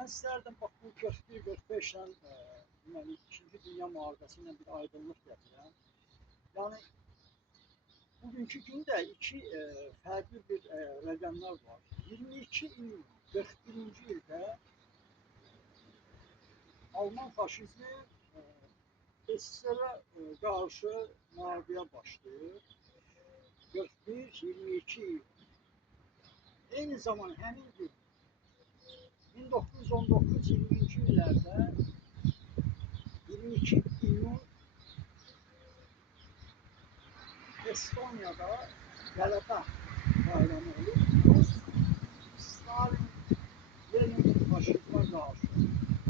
Ben sizlerden bak bu 41-45 ile yani 2. Dünya Müharibəsiyle bir aydınlık getiren. Yani bugünkü günde iki farklı bir rəqəmlər var. 22 iyun 41-ci ildə Alman faşizmi SSR-ə qarşı müharibəyə başlayır. 41-22 iyun. Eyni zaman həmin gün 1919-20-ci illərdə 22 iyun Estonya'da qələbə bayramı olur. Stalin, Lenin faşizmə qarşı.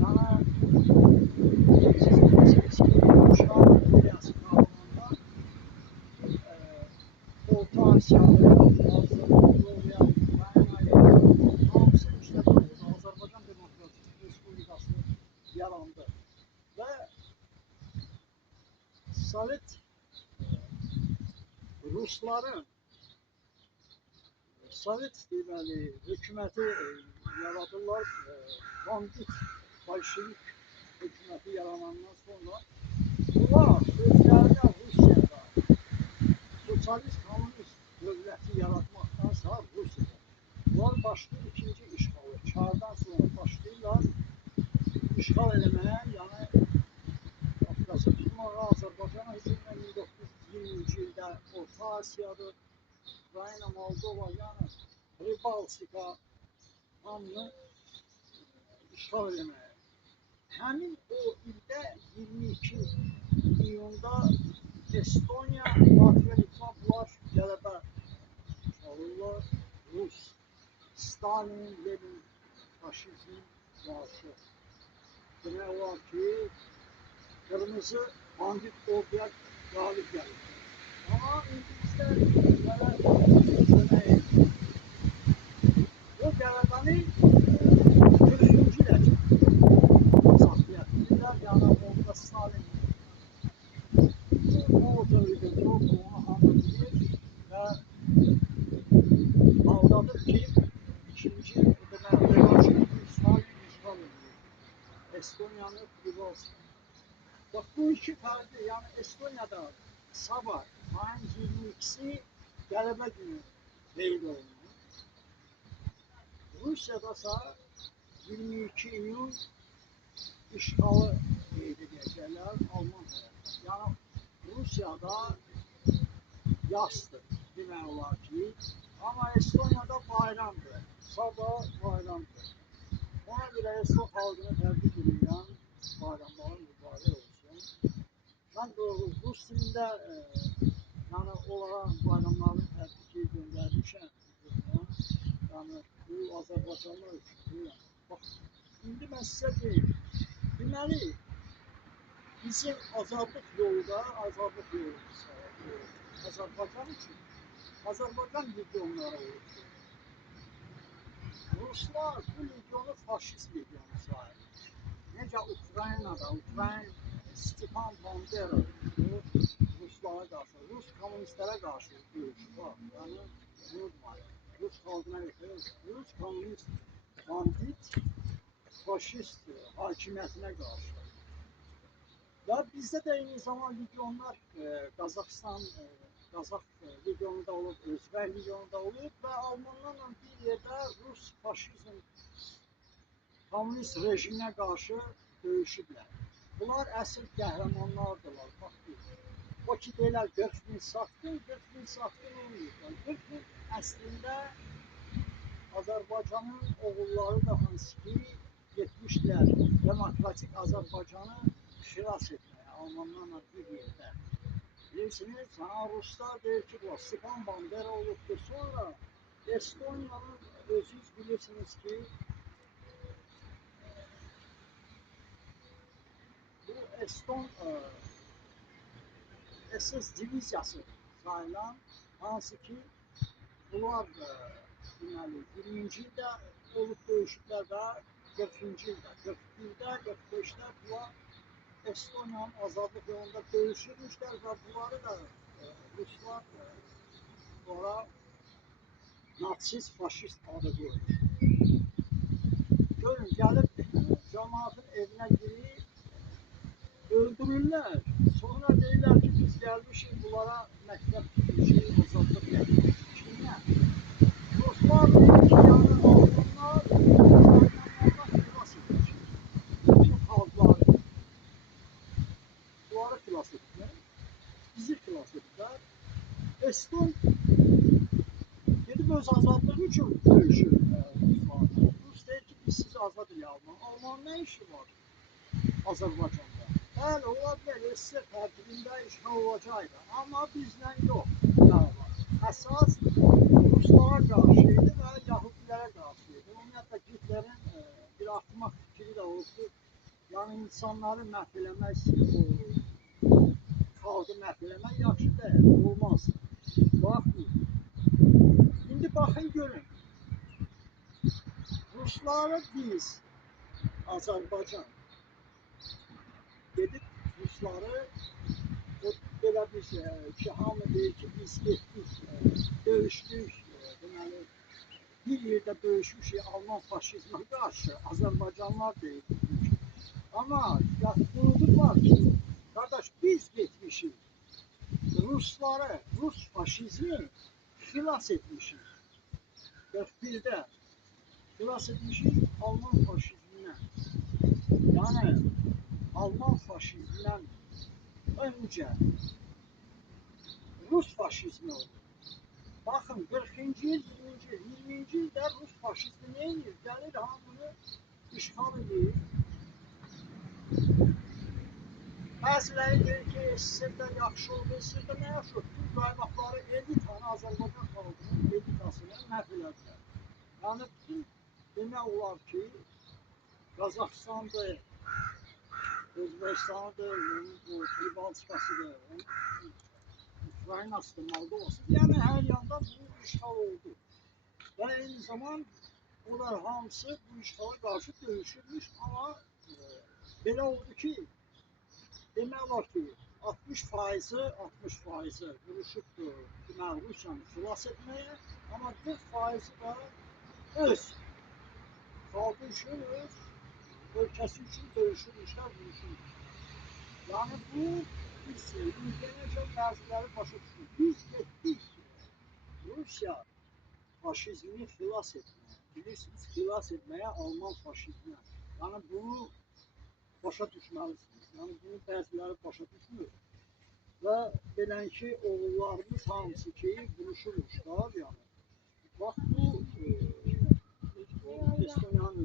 Yəni siz bilirsiniz ki, Uşaq İmperiyası qanununda Orta Asiyalı, Azərbaycan, Ukraynaya, hamısı işlədə oldu. Azərbaycan Demokratik Respublikası yarandı və Sovet Rusların Sovet deməli hökuməti yaradırlar, bandit, bolşevik hökuməti yaranandan sonra bunlar özlərinə Rusiyada sosyalist komünist dövləti yaratmaqdansa Rusiyada bunlar başlayır ikinci işğalı. Çardan sonra başlayırlar işğal eləməyə, yəni Qafqazı tutmağa, Azərbaycana hücumla 1920-ci ildə Orta Asiyadır, Ukrayna, Moldova, yəni Pribaltika hamını işğal eləməyə. Həmin o ildə 22 iyunda Estonya, Latviya, Litva bunlar qələbə çalırlar. Rus, Stalin, Lenin faşizmin qarşı. Demək olar ki, Kırmızı bandit orduya galip geldi. Ama İngilizler neler söyleyin. O qələbəni 40-cı iləcək saxlaya bilirlər. Yəni orada Stalin o otoritetor onu hamı bilir və aldadır ki, ikinci demək Stalin işğal edir. Estonya'nı Pribalska. Bak bu iki farklı, yani Estonya'da sabah ayın 22'si qələbə günü qeyd olunur. Rusya'da ise 22 iyun işğalı qeyd edəcəklər Alman tərəfindən. Yəni Rusya'da yazdır demək olar ki, ama Estonya'da bayramdır. Sabah bayramdır. Ona görə Eston xalqını təbrik edirəm. Bayramların mübarək olsun. Ben de Rus dilində yəni onlara bayramların təbriki göndərmişəm. Yəni bu Azərbaycanlar üçün. Bax, indi mən sizə deyim. Deməli, bizim azadlıq yolunda, azadlıq yolumuz Azərbaycan üçün Azərbaycan legionları olubdur. Ruslar bu legionu faşist legionu sayılır. Necə Ukraynada, Stepan Bandera Ruslara qarşı, Rus komünistlərə qarşı döyüşü var. Yəni unutmayın, Rus xalqına yox, Rus komünist bandit faşist hakimiyyətinə qarşı. Və bizdə də eyni zaman legionlar Qazaxıstan, Qazax legionu da olub, Özbək legionu da olub və Almanlarla bir yerdə Rus faşizm komünist rejiminə qarşı döyüşüblər. Bunlar əsl qəhrəmanlardırlar. Bax, o ki deyirlər 40 min satqın, 40 min satqın olmuyor. 40 min əslində Azərbaycanın oğulları da hansı ki getmişlər demokratik Azərbaycanı xilas etməyə, Almanlarla bir yerdə. Bilirsiniz, Ruslar deyir ki, bu Stepan Bandera olubdur. Sonra Estonya'nın özünüz bilirsiniz ki, bu Eston SS diviziyası sayılan, hansı ki bunlar deməli 20-ci ildə olub döyüşüblər və 40-cı ildə, 41-də, 45-də bunlar Estonya'nın azadlıq yolunda döyüşürmüşlər və bunları da Ruslar sonra natsist, faşist adı qoymuş. Görün, gəlib evinə girib öldürürlər. Sonra deyirlər ki, biz gəlmişik bunlara məktəb tikmişik, azadlıq gətirmişik. Kimə? Ruslar yani Almanlar xilas etmiş. Bütün xalqları. Bunları xilas etdilər. Bizi xilas etdilər. Eston gedib öz azadlığı üçün döyüşür Ruslarla. Rus deyir ki, biz sizi azad edelim Alman. Alman nə işi var Azərbaycanda? Bəli, ola bilər, SSR tərkibində işğal olacaqdı. Amma bizlə yox. Galiba. Əsas Ruslara qarşı idi və Yahudilərə qarşı idi. Ümumiyyətlə, Hitlerin bir artmaq fikri də oldu. Yəni, insanları məhv eləmək, xalqı məhv eləmək yaxşı deyil, olmaz. Baxmayın. İndi baxın, görün. Rusları biz, Azərbaycan, gedib Rusları belə bir ki, hamı deyir ki, biz getdik, döyüşdük, deməli, bir yerdə döyüşmüşük Alman faşizmə qarşı, Azərbaycanlar deyir. Amma unudurlar ki, qardaş, biz getmişik, Rusları, Rus faşizmi xilas etmişik. 41-də xilas etmişik Alman faşizmindən. Yəni, Alman faşizmindən öncə Rus faşizmi oldu. Baxın, 40-cı il, 20-ci ildə Rus faşizmi nə edir? Gəlir, hamını işğal edir. Bəziləri deyir ki, SSR-də yaxşı oldu, SSR-də nə yaxşı oldu? Tüm qaynaqları elitanı, Azərbaycan xalqının elitasını məhv elədilər. Yəni, bütün demək olar ki, Qazaxıstandır, Özbekistan'dır, bu Pribaltikasıdır, Ukraynasıdır, Moldovasıdır. Yani her yandan bu işgal oldu. Ve aynı zaman onlar hamısı bu işgala karşı dövüşürmüş ama belə oldu ki, demək var ki, 60% vuruşubdur demək Rusiyanı xilas etməyə, amma 40% da öz xalqı üçün, öz ölkəsi üçün döyüşürmüşlər, vuruşurmuşlar. Yani bu biz indiyəcə bəziləri başa düşür. Biz getdik Rusiya faşizmini xilas etməyə. Bilirsiniz, xilas etməyə Alman faşizminə. Yani bunu başa düşməlisiniz. Yani bunu bəziləri başa düşmür. Və belənki oğullarımız hamısı ki, vuruşurmuşlar yani. Bax bu Estoniyanın